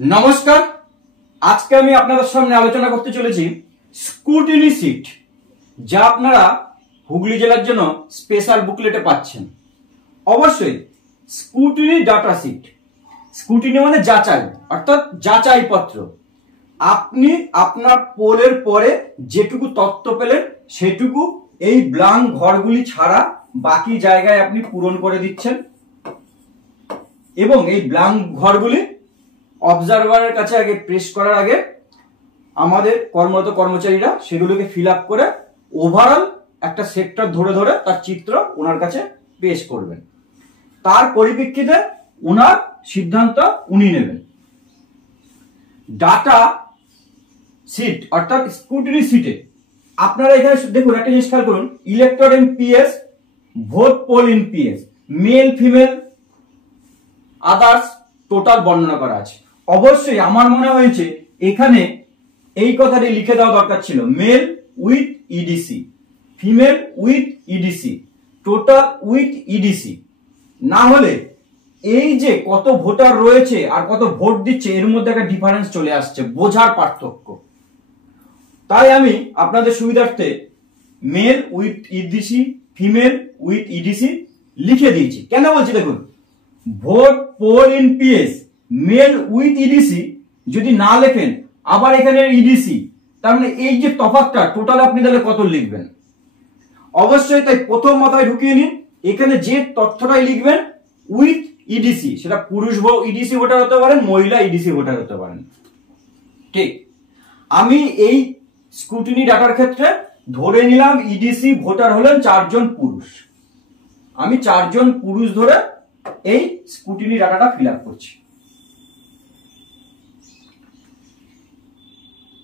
নমস্কার। আজকে আমি আপনাদের সামনে আলোচনা করতে চলেছি স্ক্রুটিনি শিট, যা আপনারা হুগলি জেলার জন্য স্পেশাল বুকলেটে পাচ্ছেন। অবশ্যই স্ক্রুটিনি ডাটা শিট, স্ক্রুটিনি মানে যাচাই, অর্থাৎ যাচাই পত্র। আপনি আপনার পোলের পরে যেটুকু তথ্য পেলেন সেটুকু এই ব্ল্যাঙ্ক ঘরগুলি ছাড়া বাকি জায়গায় আপনি পূরণ করে দিচ্ছেন এবং এই ব্ল্যাঙ্ক ঘরগুলি অবজারভারের কাছে আগে প্রেস করার আগে আমাদের কর্মরত কর্মচারীরা সেগুলোকে ফিল আপ করে ওভারঅল একটা সেক্টর ধরে ধরে তার চিত্র ওনার কাছে পেশ করবেন। তার পরিপ্রেক্ষিতে ওনার সিদ্ধান্ত উনি নেবেন। ডাটা সিট অর্থাৎ স্ক্রুটিনি সিটে আপনারা এখানে দেখুন, একটা জিনিস খেয়াল করুন, elector in PS, vote poll in PS, male female others total বর্ণনা করা আছে। অবশ্যই আমার মনে হয়েছে এখানে এই কথাটি লিখে দেওয়া দরকার ছিল, male with EDC, female with EDC, total with EDC. না হলে এই যে কত ভোটার রয়েছে আর কত ভোট দিচ্ছে এর মধ্যে একটা ডিফারেন্স চলে আসছে, বোঝার পার্থক্য। তাই আমি আপনাদের সুবিধার্থে male with EDC, female with EDC লিখে দিয়েছি। কেন বলছি দেখুন, vote poll in PS male with EDC যদি না লেখেন, আবার এখানে ইডিসি, তার মানে এই যে তফাৎটা টোটাল আপনি তাহলে কত লিখবেন। অবশ্যই তাই প্রথম মাথায় ঢুকিয়ে নিন, এখানে যে তথ্যটাই লিখবেন উইথ ইডিসি, সেটা পুরুষ ইডিসি ভোটার হতে পারেন, মহিলা ইডিসি ভোটার হতে পারেন। ঠিক, আমি এই স্ক্রুটিনি ডাটার ক্ষেত্রে ধরে নিলাম ইডিসি ভোটার হলেন 4 জন পুরুষ। আমি 4 জন পুরুষ ধরে এই স্ক্রুটিনি ডাটাটা ফিল আপ করছি।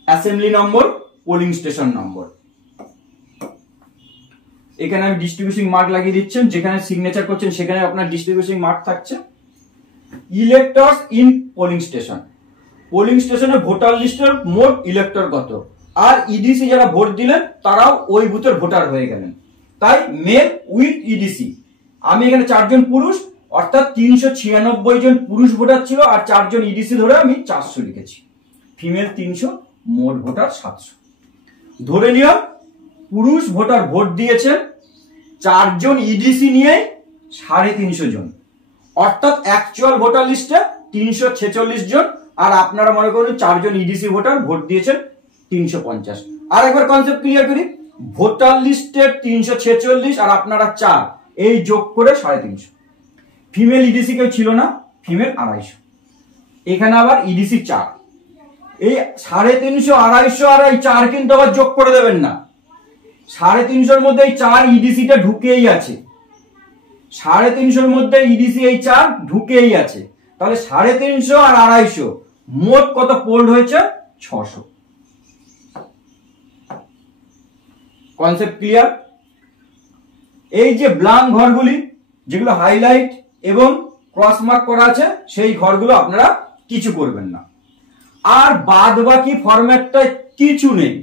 অ্যাসেম্বলি নম্বর, পোলিং স্টেশন নম্বর, এখানে আমি ডিস্ট্রিবিউশন মার্ক লাগিয়ে দিচ্ছেন, যেখানে সিগনেচার করছেন সেখানে আপনার ডিস্ট্রিবিউশন মার্ক থাকছে। Electors in polling station, polling স্টেশনে ভোটার লিস্টের মোট ইলেক্টর কত, আর ইডিসি যারা ভোট দিলেন তারাও ওই বুথের ভোটার হয়ে গেলেন। তাই মেল উইথ ইডিসি, আমি এখানে 4 জন পুরুষ অর্থাৎ 396 জন পুরুষ ভোটার ছিল, আর 4 জন ইডিসি ধরে আমি 400 লিখেছি। ফিমেল 300, মোট ভোটার 700। ধরে নিলাম পুরুষ ভোটার ভোট দিয়েছেন 4 জন ইডিসি নিয়ে 350 জন, অর্থাৎ অ্যাকচুয়াল ভোটার লিস্টে 346 জন, আর আপনারা মনে করুন 4 জন ইডিসি ভোটার ভোট দিয়েছেন 350। আর একবার কনসেপ্ট ক্লিয়ার করি, ভোটার লিস্টের 346 আর আপনারা 4, এই যোগ করে 350। ফিমেল ইডিসি কেউ ছিল না, ফিমেল 250। এখানে আবার ইডিসি 4, এই 350, 250 আর এই 4 কিন্তু আবার যোগ করে দেবেন না। 350-এর মধ্যে এই 4 ইডিসিটা ঢুকেই আছে, 350-এর মধ্যে ইডিসি এই 4 ঢুকেই আছে। তাহলে 350 আর 250 মোট কত পোল্ড হয়েছে? 600। Concept clear? এই যে ব্ল্যাঙ্ক ঘরগুলি যেগুলো হাইলাইট এবং ক্রস মার্ক করা আছে, সেই ঘরগুলো আপনারা কিছু করবেন না। আর বাদ বাকি ফরম্যাটটায় কিছু নেই,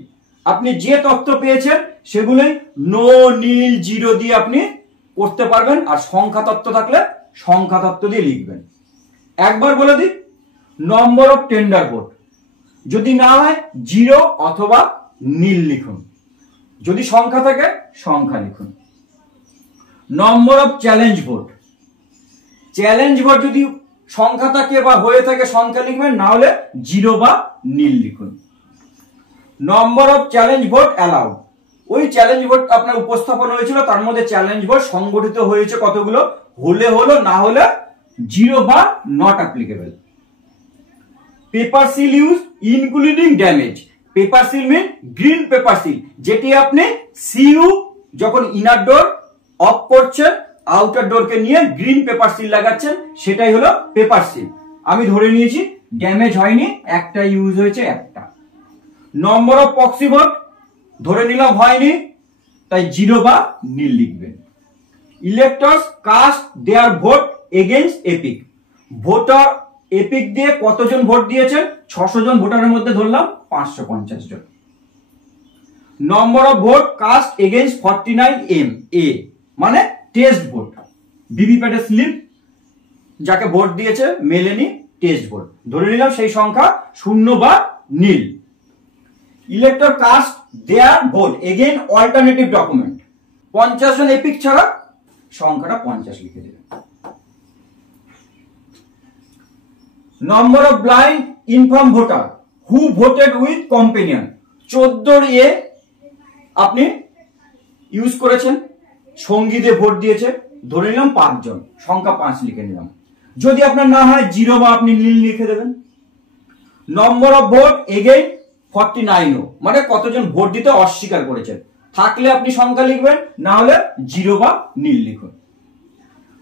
আপনি যে তথ্য পেয়েছেন সেগুলোই নো, নীল, জিরো দিয়ে আপনি করতে পারবেন। আর সংখ্যা তত্ত্ব থাকলে সংখ্যা তত্ত্ব দিয়ে লিখবেন। একবার বলে দিই, নম্বর অফ টেন্ডার ভোট যদি না হয় 0 অথবা নীল লিখুন, যদি সংখ্যা থাকে সংখ্যা লিখুন। Number of challenge vote, challenge vote যদি সংখ্যা থাকে বা হয়ে থাকে সংখ্যা লিখবেন, না হলে 0 বা নীল লিখুন। Number of challenge vote allowed, ওই চ্যালেঞ্জ ভোট আপনার উপস্থাপন হয়েছিল, তার মধ্যে চ্যালেঞ্জ ভোট সংগঠিত হয়েছে কতগুলো, হলে হলো, না হলে 0 বা not applicable. Paper seal use including damage, paper seal mean green paper seal, যেটি আপনি সিইউ যখন ইনার ডোর অফ করছেন, আউটার ডোরকে নিয়ে গ্রিন পেপার সিল লাগাচ্ছেন, সেটাই হলো পেপার সিল। আমি ধরে নিয়েছি ড্যামেজ হয়নি, একটা ইউজ হয়েছে একটা। নম্বর অফ প্রক্সি ভোট ধরে নিলাম হয়নি, তাই 0 বা নীল লিখবেন। Electors caste their vote against epic, voter epic দিয়ে কতজন ভোট দিয়েছেন? 600 জন ভোটারের মধ্যে ধরলাম 550 জন। Number of vote cast against 49 MA, মানে টেস্ট ভোট, ভিভিপ্যাটের স্লিপ যাকে ভোট দিয়েছে মেলেনি, টেস্ট ভোট। ধরে নিলাম সেই সংখ্যা শূন্য বা nil. Elector cast their vote again alternative document. 50 জন এপিক ছাড়া সংখ্যাটা 50 লিখে দেবেন। Number of blind infirm voter who voted with companion. 14 আপনি ইউজ করেছেন, সঙ্গী দিয়ে ভোট দিয়েছে, ধরে নিলাম 5 জন, সংখ্যা 5 লিখে নিলাম। যদি আপনার না হয় 0 বা আপনি নীল লিখে দেবেন। নম্বর অফ ভোট এগেইন 49, মানে কতজন ভোট দিতে অস্বীকার করেছেন, থাকলে আপনি সংখ্যা লিখবেন, না হলে 0 বা নীল লিখুন।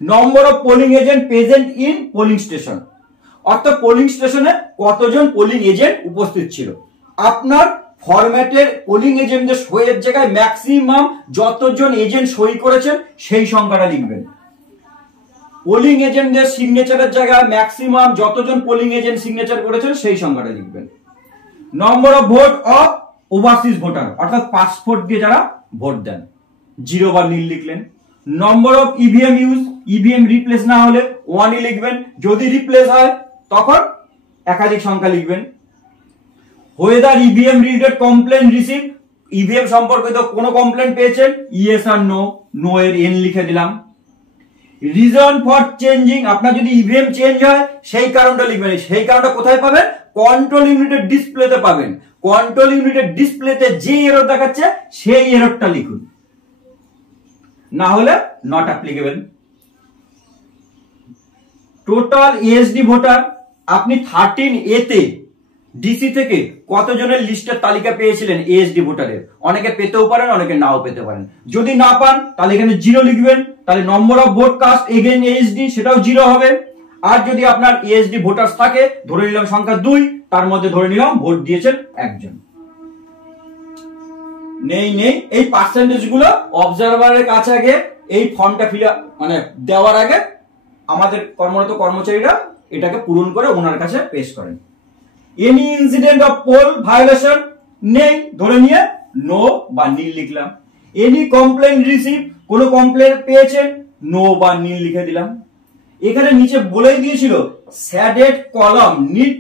Number of polling agent present in polling station, অর্থাৎ পোলিং স্টেশনে কতজন পোলিং এজেন্ট উপস্থিত ছিল। আপনার ফরম্যাটের পোলিং এজেন্টদের সইয়ের জায়গায় ম্যাক্সিমাম যতজন এজেন্ট সই করেছেন সেই সংখ্যাটা লিখবেন। পোলিং এজেন্টদের সিগনেচারের জায়গায় ম্যাক্সিমাম যতজন পোলিং এজেন্ট সিগনেচার করেছেন সেই সংখ্যাটা লিখবেন। নম্বর of vote of overseas voter, অর্থাৎ পাসপোর্ট দিয়ে যারা ভোট দেন, 0 বা নীল লিখলেন। Number of EVM use, EVM replace না হলে 1 লিখবেন, যদি রিপ্লেস হয় তখন একাধিক সংখ্যা লিখবেন। whether EVM related complain receive, EVM সম্পর্কিত কোনো কমপ্লেন পেয়েছেন, ইয়েস আর নো, নো এর এন লিখে দিলাম। রিজন ফর চেঞ্জিং, আপনার যদি ইভিএম চেঞ্জ হয় সেই কারণটা লিখবেন। সেই কারণটা কোথায় পাবেন? কন্ট্রোল ইউনিটের ডিসপ্লেতে পাবেন। কন্ট্রোল ইউনিটের ডিসপ্লেতে যে এরর দেখাচ্ছে সেই এররটা লিখুন, না হলে not applicable. Total ASD voter, আপনি 13A তে ডিসি থেকে কতজনের লিস্টের তালিকা পেয়েছিলেন এএসডি ভোটারের। অনেকে পেতেও পারেন, অনেকে নাও পেতে পারেন। যদি না পান তাহলে এখানে 0 লিখবেন, তাহলে number of vote cast again ASD সেটাও 0 হবে। আর যদি আপনার এএসডি ভোটার্স থাকে, ধরে নিলাম সংখ্যা 2, তার মধ্যে ধরে নিলাম ভোট দিয়েছেন 1 জন। নেই এই পার্সেন্টেজ গুলো অবজারভারের কাছে আগে এই ফর্মটা মানে দেওয়ার আগে আমাদের কর্মরত কর্মচারীরা এটাকে পূরণ করে ওনার কাছে পেশ করেন। Any incident of poll violation নেই, ধরে নিয়ে নো বা নীল লিখলাম। এনি কমপ্লেন রিসিভ, কোনো কমপ্লেন পেয়েছেন, নো বা নীল লিখে দিলাম। এখানে নিচে বলেই দিয়েছিল shaded column need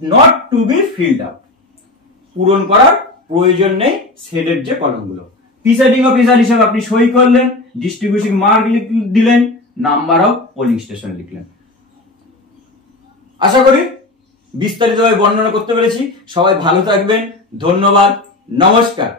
not to be filled up, পূরণ করার প্রয়োজন নেই শেডেড যে কলামগুলো। প্রিসাইডিং অফিসার হিসেবে আপনি সই করলেন, ডিস্ট্রিবিউশন মার্ক দিলেন, নাম্বার অফ পোলিং স্টেশন লিখলেন। আশা করি বিস্তারিতভাবে বর্ণনা করতে পেরেছি। সবাই ভালো থাকবেন, ধন্যবাদ, নমস্কার।